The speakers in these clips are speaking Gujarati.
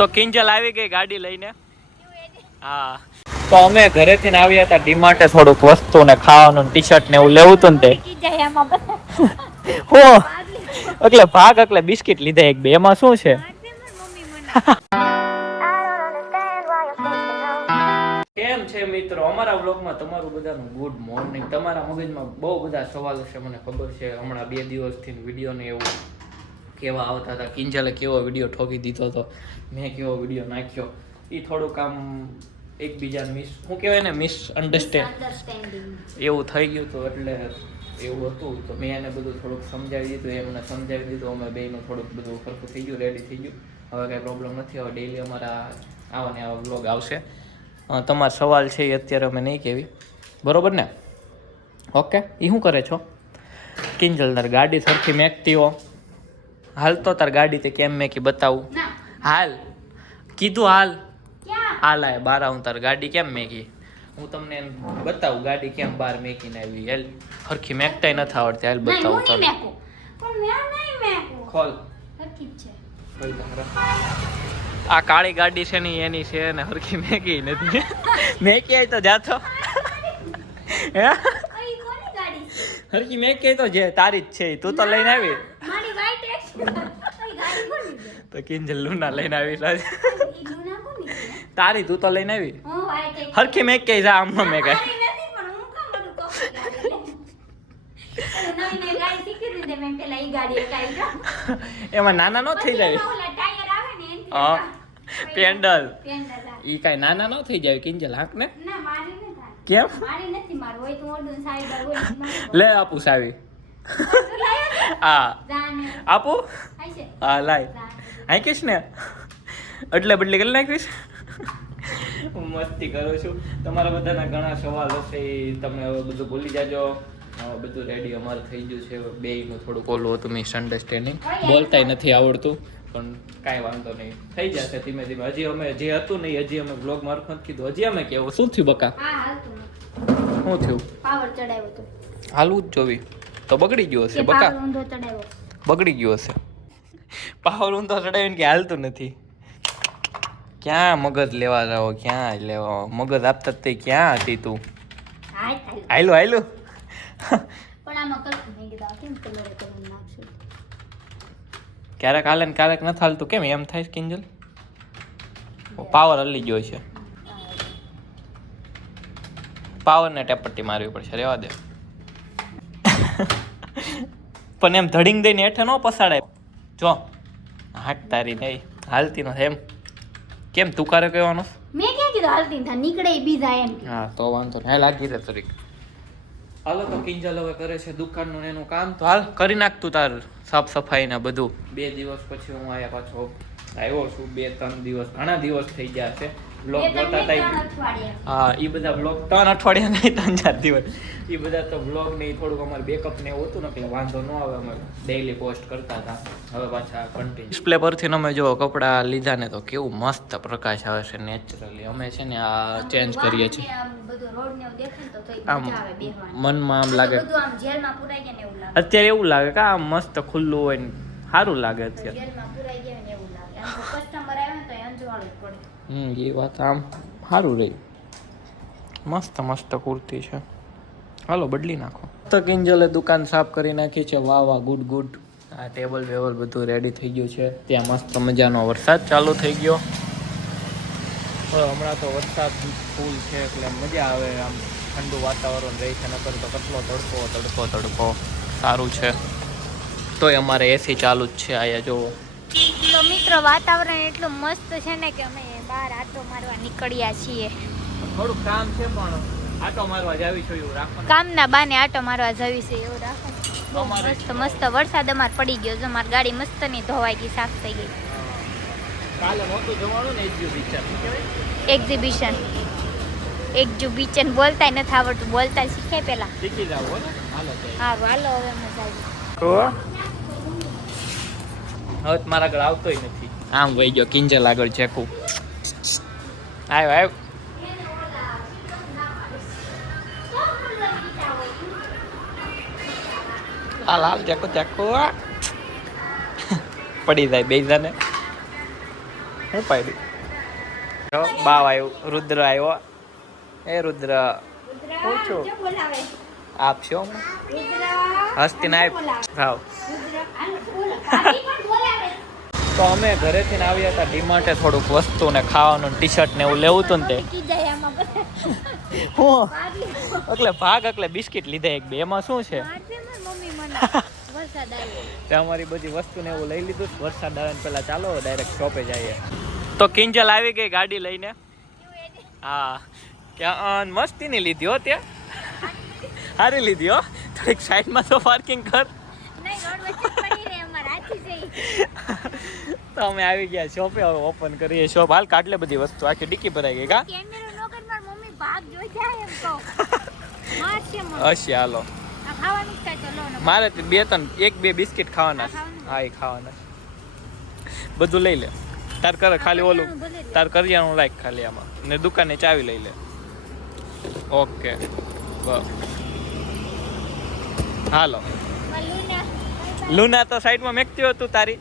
તો કિંજલ આવી ગઈ ગાડી લઈને. હા તો અમે ઘરેથી આવ્યા હતા ડીમાર્ટે થોડુંક વસ્તુ ને ખાવાનું ટી શર્ટ ને એવું લેવું હતું ને તે હો એટલે ભાગ એટલે બિસ્કિટ લીધા એક બે એમાં શું છે. કેમ છે મિત્રો અમારા વ્લોગમાં તમારું બધાનું ગુડ મોર્નિંગ. તમારા મગજમાં બહુ બધા સવાલો છે મને ખબર છે. હમણાં 2 દિવસથી વિડીયો ને એવું કેવા આવતા હતા. કિંજલે કેવો વિડીયો ઠોકી દીધો હતો, મેં કેવો વિડીયો નાખ્યો, એ થોડુંક આમ એકબીજાને શું કહેવાય ને મિસઅન્ડરસ્ટેન્ડિંગ એવું થઈ ગયું હતું. એટલે એવું હતું તો મેં એને બધું થોડુંક સમજાવી દીધું, એમને સમજાવી દીધું, અમે બેયનું થોડુંક બધું સરખું થઈ ગયું, રેડી થઈ ગયું. હવે કાંઈ પ્રોબ્લેમ નથી. હવે ડેઈલી અમારા આવા ને આવા વ્લોગ આવશે. તમારો સવાલ છે એ અત્યારે અમે નહીં કહેવી, બરોબર ને? ઓકે. એ શું કરે છો કિંજલ? તાર ગાડી સરખી મેકતી હો. હાલ તો તાર ગાડી તે કેમ મેકી બતાવું. હાલ કીધું હાલ હાલ આય બાર હું તાર ગાડી કેમ મેકી હું તમને બતાવું ગાડી કેમ બહાર મેકીને આવી. હેલ સરખી મેકતાય નથી આવડતી. હાલ બતાવું તને. ખોલ. આ કાળી ગાડી છે ને એની છે ને હરખી મેકી નથી. મેકી આય તો જાતો હે હરખી મેકી તો જે તારી જ છે તું તો લઈને આવી. તો કિંજલ લુના લઈને આવી તારી તું તો લઈને આવી હરખી મેક કે જા આમ મેં કઈ એમાં નાના નો થઈ જાય. પેન્ડલ ઈ કઈ નાના નો થઈ જાય કિંજલ હાક ને. કેમ લે આપું સાવી હા આપું હા લાય હાંકીશ ને એટલે બદલી કરી નાખીશ. હું મસ્તી કરું છું. તમારા બધાના ઘણા સવાલ હશે એ તમે હવે બધું ભૂલી જાજો. બધું રેડી અમારે થઈ ગયું છે. બેયનું થોડુંક ઓલું હતું મિસઅન્ડરસ્ટેન્ડિંગ, બોલતાય નથી આવડતું પણ કાંઈ વાંધો નહીં, થઈ જશે ધીમે ધીમે. હજી અમે જે હતું નહીં હજી અમે બ્લોગ મારફત કીધું. હજી અમે કેવું શું થયું બકા? શું થયું? પાવર ચડાવ્યો તો હાલવું જ જોવી તો બગડી ગયો હશે બકા. બગડી ગયો હશે. પાવર ઊંધો ચડાવીને કે હાલતું નથી. ક્યાં મગજ લેવા જાવ? ક્યાં લેવા મગજ આપતા તે ક્યાં હતી તું? હાલો હાલો ક્યારેક હાલે ને ક્યારેક નથી હાલતું. કેમ એમ થાય કિંજલ? પાવર હલી ગયો છે. પાવર ને ટેપટ્ટી મારવી પડશે. રેવા દે. પણ એમ ધડીંગ દઈને હેઠે ન પસાડાય. જો હાટ તારી નહીં હાલતી નથી એમ. કેમ તું કારે કહેવાનું? મેં ક્યાં કીધું હાલતી નથી નીકળે બીજા એમ. હા તો વાંધો નહીં. હાલ લાગી રે તરીક. હાલો તો કિંજલ હવે કરે છે દુકાનનું એનું કામ. તો હાલ કરી નાખતું તાર સાફ સફાઈ ને બધું. 2 દિવસ પછી હું આયા પાછો આવ્યો છું. 2-3 દિવસ ઘણા દિવસ થઈ ગયા છે. બ્લોગ જોતા હતા. હા એ બધા બ્લોગ 3 અઠવાડિયા નહીં 3-4 દિવસ એ બધા તો બ્લોગ ને થોડુંક અમારે બેકઅપ ને એવું હતું ને એટલે વાંધો ન આવે. અમે ડેઈલી પોસ્ટ કરતા હતા. હવે પાછા કન્ટિન્યુ ડિસ્પ્લે પરથી અમે જો કપડાં લીધા ને તો કેવું મસ્ત પ્રકાશ આવે છે નેચરલી. અમે છે ને આ ચેન્જ કરીએ છીએ. આમ મનમાં આમ લાગે અત્યારે એવું લાગે કે આમ મસ્ત ખુલ્લું હોય ને સારું લાગે અત્યારે. એ વાત આમ સારું રહી. મસ્ત મસ્ત કુર્તી છે. હાલો બદલી નાખો. તો કિંજલે દુકાન સાફ કરી નાખી છે. વાહ વાહ ગુડ ગુડ. આ ટેબલ વેબલ બધું રેડી થઈ ગયું છે. ત્યાં મસ્ત મજાનો વરસાદ ચાલુ થઈ ગયો. હમણાં તો વરસાદ ફૂલ છે એટલે મજા આવે. આમ ઠંડુ વાતાવરણ રહે છે. નકર તો કેટલો તડકો સારું છે. તોય અમારે એસી ચાલુ જ છે. આયા જો તો મિત્રો વાતાવરણ એટલું મસ્ત છે ને કે અમે બહાર આટો મારવા નીકળ્યા છીએ. થોડું કામ છે પણ આટો મારવા જાવી છે એવું રાખો. કામના બાને આટો મારવા જાવી છે એવું રાખો. મસ્ત મસ્ત વરસાદ અમાર પડી ગયો છે. અમારી ગાડી મસ્ત ની ધોવાઈ ગઈ, સાફ થઈ ગઈ. કાલે મોટું જવાનું ને એક્ઝિબિશન બોલતાય નથી આવડતું. બોલતા શીખે પેલા શીખી જાવ હો ને. હાલો હાલો હવે મજા આવી. હવે મારા આગળ આવતોય નથી. આમ વહી ગયો કિંજલ આગળ ચેકું. આવ્યો હાલ હાલ ચેકો પડી જાય બે જાને. હું પાડી જો બાવ આવ્યું રુદ્ર આવ્યો એ રુદ્ર પૂછો આપશો હસ્તી ના ભાવ તો અમે ઘરેથી આવ્યા હતા ડીમાર્ટે થોડુંક વસ્તુ ને ખાવાનું ટી શર્ટ ને એવું લેવું હતું ને તે હું એટલે ભાગ એટલે બિસ્કિટ લીધા એક બે એમાં શું છે તે અમારી બધી વસ્તુ ને એવું લઈ લીધું વરસાદ આવે ને પેલા ચાલો ડાયરેક્ટ શોપે જઈએ તો કિંજલ આવી ગઈ ગાડી લઈને હા ક્યાં મસ્તી ની લીધી હો ત્યાં સારી લીધી હો થોડીક સાઈડમાં તો પાર્કિંગ કર તો અમે આવી ગયા શોપે હવે ઓપન કરીએ શોપ હાલ કાટલે બધી વસ્તુ આખી ડિક્કી ભરાઈ ગઈ કા હશે હાલો મારે બે ત્રણ એક બે બિસ્કિટ ખાવાના હા એ ખાવાના બધું લઈ લે તાર કરે ખાલી ઓલું તાર કરિયાણું લાયક ખાલી આમાં ને દુકાને ચાવી લઈ લે ઓકે હાલો લુના તો સાઈડમાં મેકતી હતું તારી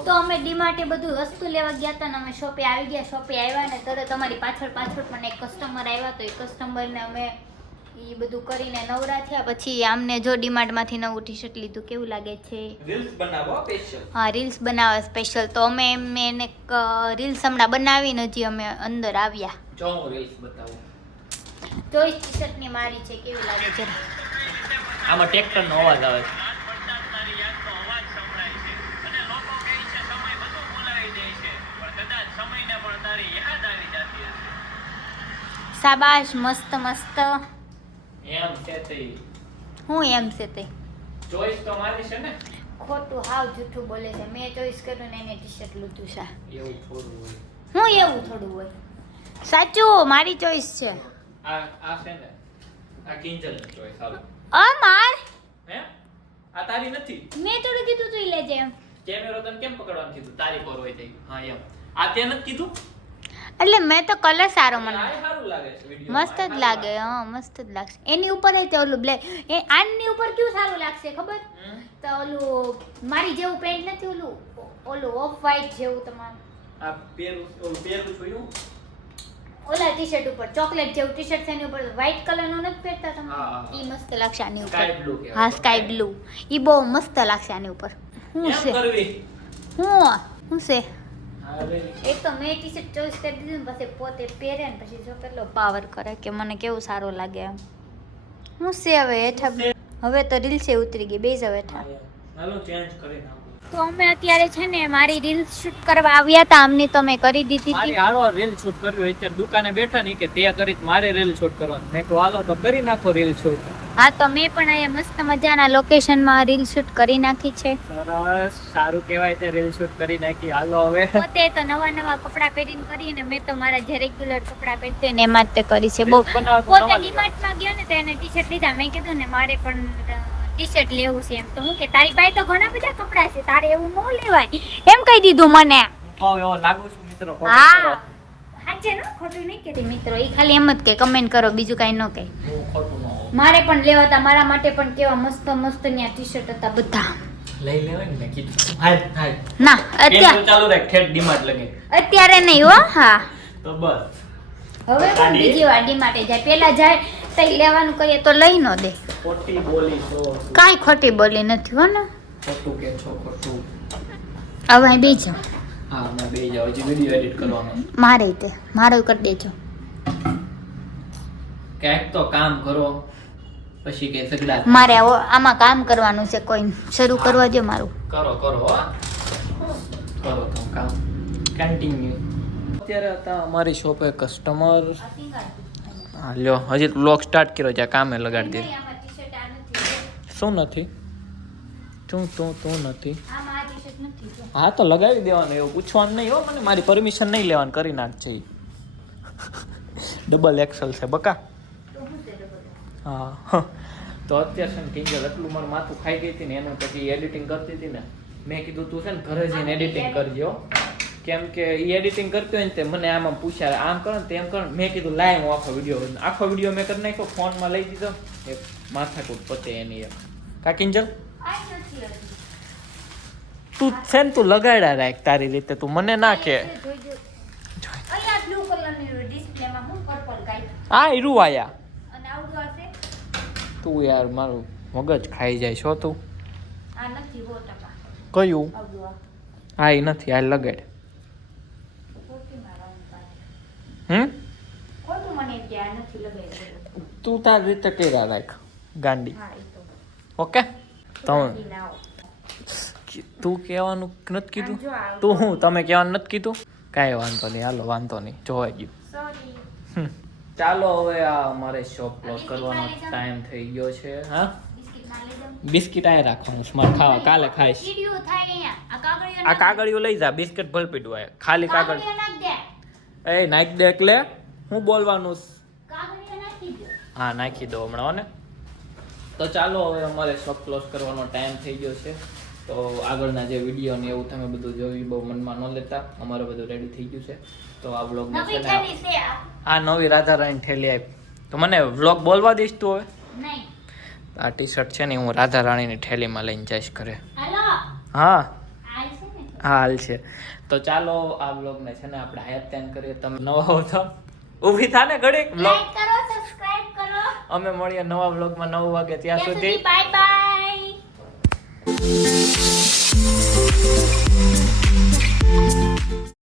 તો અમે ડીમાર્ટે બધું વસ્તુ લેવા ગયા હતા ને અમે શોપે આવી ગયા શોપે આવ્યા ને તરત અમારી પાછળ મને એક કસ્ટમર આવ્યા તો એ કસ્ટમરને અમે એ બધું કરીને નવરા થયા પછી આમને જો ડીમાર્ટમાંથી નવું ટી શર્ટ લીધું કેવું લાગે છે રીલ્સ બનાવવા સ્પેશિયલ હા રીલ્સ બનાવવા સ્પેશિયલ તો અમે એને રીલ્સ હમણાં બનાવીને હજી અમે અંદર આવ્યા જો હું રીલ્સ બતાવું ચોઈસ ટી શર્ટની મારી છે કેવી લાગે છે આમાં ટ્રેક્ટરનો અવાજ આવે છે શાબાશ મસ્ત મસ્ત એમ છે તે હું એમ છે તે ચોઈસ તો મારી છે ને ખોટું હાવ જૂઠું બોલે છે મેં ચોઈસ કર્યું ને એને ટી શર્ટ લીધું છે એવું થોડું હોય હું એવું થોડું હોય સાચું મારી ચોઈસ છે આ છે ને આ કિંજલ ની ચોઈસ હાલો માર હે આ તારી નથી મેં થોડું કીધું તું લેજે એમ કેમેરો તને કેમ પકડવાનું કીધું તારી પર હોય થઈ હા એમ આ તે નથી કીધું એટલે મેં તો કલર સારો મને આ સારું લાગે છે વિડિયો મસ્ત જ લાગે હા મસ્ત જ લાગશે એની ઉપર જ ઓલું બ્લેક એ આની ઉપર કેવું સારું લાગશે ખબર તો ઓલું મારી જેવું પેન્ટ નથી ઓલું ઓફ વ્હાઈટ જેવું તમારું આ પેરું જોયું ઓલા ટી શર્ટ ઉપર ચોકલેટ જેવું ટી શર્ટ છે એની ઉપર વ્હાઈટ કલર નું નથી પહેરતા તમે ઈ મસ્ત લાગશે આની ઉપર હા સ્કાય બ્લુ ઈ બહુ મસ્ત લાગશે આની ઉપર શું છે શું છે એક તો મેં ટી શર્ટ ચોઈસ કરી દીધું ને પછી પોતે પહેરે ને પછી જો કેટલો પાવર કરે કે મને કેવું સારું લાગે એમ હું છે હવે હેઠા હવે તો રીલ છે ઉતરી ગઈ બેસ હવે હેઠા હાલો ચેન્જ કરી નાખો તો અમે અત્યારે છે ને મારી રીલ શૂટ કરવા આવ્યા હતા આમની તો મેં કરી દીધી મારી હતી હાલો રીલ શૂટ કરવી અત્યારે દુકાને બેઠા નહીં કે તે કરી મારે રીલ શૂટ કરવાનું મેં કહ્યું હાલો તો કરી નાખો રીલ શૂટ હા તો મેં પણ અહીંયા મસ્ત મજાના લોકેશનમાં રીલ શૂટ કરી નાખી છે સરસ સારું કહેવાય તે રીલ શૂટ કરી નાખી હાલો હવે પોતે તો નવા કપડાં પહેરીને કરીને મેં તો મારા જે રેગ્યુલર કપડાં પહેરતી ને એમાં જ તે કરી છે બહુ પોતે ડીમાર્ટમાં ગયો ને તો એને ટી શર્ટ લીધા મેં કીધું ને મારે પણ ટી શર્ટ લેવું છે એમ તો હું કે તારી પાસે તો ઘણા બધા કપડાં છે તારે એવું ન લેવાય એમ કહી દીધું મને એવો લાગુ છું મિત્રો હા સાચે ન ખોટું નહીં કહેતી મિત્રો એ ખાલી એમ જ કે કમેન્ટ કરો બીજું કાંઈ ન કહે ખોટું ન મારે પણ લેવા હતા મારા માટે પણ કેવા મસ્ત મસ્ત ન્યા ટી શર્ટ હતા બધા લઈ લેવાય ને મેં કીધું હાલ ના અત્યારે ચાલુ રાખ ઠેઠ ડીમાર્ટ લગે અત્યારે નહીં હો હા તો બસ હવે પણ બીજી વાર ડીમાર્ટે જાય પેલા જાય તઈ લેવાનું કહીએ તો લઈ ન દે ખોટી બોલી છો કાંઈ ખોટી બોલી નથી હો ને ખોટું કે છો ખોટું હવે અહીં બેસજો હા મેં બે જાવ હજી વિડિયો એડિટ કરવાનો મારે તે મારું કરી દેજો ક્યાંક તો કામ કરો પછી કે સગડા મારે આમાં કામ કરવાનું છે કોઈ શરૂ કરવા દો મારું કરો હો કરો તો કામ કન્ટિન્યુ અત્યારે હતા અમારી શોપે કસ્ટમર હા લ્યો હજી વ્લોગ સ્ટાર્ટ કર્યો છે કામે લગાડી દીધું શું નથી તું નથી હા તો લગાવી દેવાનું એવું પૂછવાનું નહીં હો મને મારી પરમિશન નહીં લેવાનું કરી નાખશે ડબલ એક્સલ છે બકા હા તો અત્યારે છે ને કિંજલ એટલું મારું માથું ખાઈ ગઈ હતી ને એનું પછી એડિટિંગ કરતી હતી ને મેં કીધું તું છે ને ઘરે જઈને એડિટિંગ કરજો કેમ કે એ એડિટિંગ કરતી હોય ને તે મને આમાં પૂછ્યા આમ કરો ને તેમ કરો મેં કીધું લાય હું આખો વિડીયો મેં કરી નાખ્યો ફોનમાં લઈ દીધો એ માથાકૂટ પતે એની એમ કા કિંજલ તું છે ને તું લગાડ્યા રાખ તારી રીતે, તું મને ના કે. અહીંયા બ્લુ કલરની ડિસ્પ્લેમાં હું પર્પલ કાઈ આ હીરું આયા અને આવડું હશે. તું યાર મારું મગજ ખાઈ જાય છો તું. આ નથી 100%. કયું? આવડું આ. આ ઈ નથી, આ લગાડ. ખોટી મારવાનું પાછું. ખોટું મને એમ કે આ નથી લગાડ્યું. તું તારી રીતે કર્યા રાખ ગાંડી. હા એ તો. ઓકે તમે ઈ ના આવો. તું કહેવાનું નથી કીધું? આમ જો આ તું હું તમે કહેવાનું નથી કીધું? કાંઈ વાંધો નહીં, હાલો વાંધો નહીં, જોવાઈ ગયું. સોરી. ચાલો હવે આ અમારે શોપ ક્લોઝ કરવાનો ટાઈમ થઈ ગયો છે. હા બિસ્કિટ માં લઈ જાઉં. બિસ્કિટ આ રાખવાનું છે મારે ખાવા, કાલે ખાઈશ. કીડીઓ થાય અહીંયા. આ કાગળિયો આ કાગળિયું લઈ જા, બિસ્કિટ ભલ પીડું આ ખાલી કાગળ. કાગળિયો નાખ દે. એ નાખી દે એટલે હું બોલવાનું છે? કાગળિયો નાખી દે. હા નાખી દો હમણાં હો ને. તો ચાલો હવે અમારે શોપ ક્લોઝ કરવાનો ટાઈમ થઈ ગયો છે. તો આગળના જે વિડીયો ને એવું તમે બધું જોયું બહુ મનમાં ન લેતા, અમારે બધું રેડી થઈ ગયું છે. તો આ વ્લોગ નવી થેલી છે આ. આ નવી રાધારાણી થેલી આપી. તો મને વ્લોગ બોલવા દઈશ તું હવે? નહીં. આ ટી શર્ટ છે ને હું રાધારાણીની થેલીમાં લઈને જઈશ ઘરે. હાલો. હા આલ છે ને. હાલ છે. તો ચાલો આ વ્લોગને છે ને આપણે આયાત ત્યાન કરીએ. તમે નવા હો તો ઊભી થા ને ઘડીક. વ્લોગ લાઈક કરો, સબસ્ક્રાઇબ કરો. અમે મળીએ નવા વ્લોગમાં 9 વાગે. ત્યાં સુધી બાય બાય.